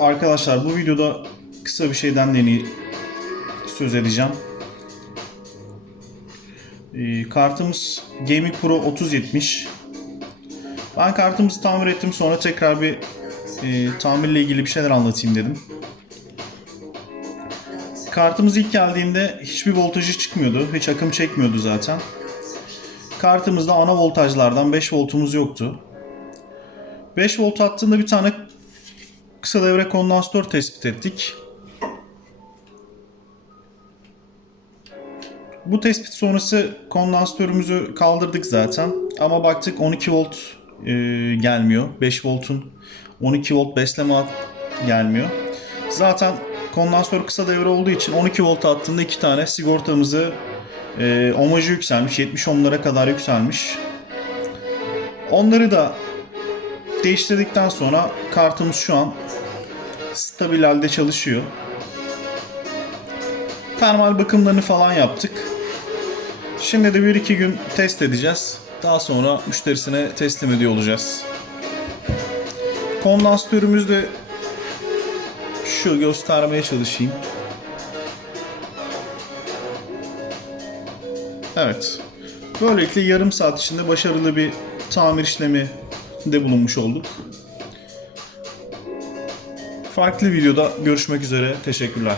Arkadaşlar bu videoda kısa bir şeyden yeni söz edeceğim. Ee, kartımız Gaming Pro 3070. Ben kartımızı tamir ettim sonra tekrar bir e, tamirle ilgili bir şeyler anlatayım dedim. Kartımız ilk geldiğinde hiçbir voltajı çıkmıyordu. Hiç akım çekmiyordu zaten. Kartımızda ana voltajlardan 5 voltumuz yoktu. 5 volt hattında bir tane kısa devre kondansatör tespit ettik. Bu tespit sonrası kondansatörümüzü kaldırdık zaten. Ama baktık 12 volt e, gelmiyor. 5 voltun 12 volt besleme gelmiyor. Zaten kondansatör kısa devre olduğu için 12 volt attığında iki tane sigortamızı e, ohmajı yükselmiş. 70 ohmlara kadar yükselmiş. Onları da değiştirdikten sonra kartımız şu an stabil halde çalışıyor. Termal bakımlarını falan yaptık. Şimdi de 1-2 gün test edeceğiz. Daha sonra müşterisine teslim ediyor olacağız. Kondansatörümüz de şu göstermeye çalışayım. Evet. Böylelikle yarım saat içinde başarılı bir tamir işlemi de bulunmuş olduk. Farklı videoda görüşmek üzere. Teşekkürler.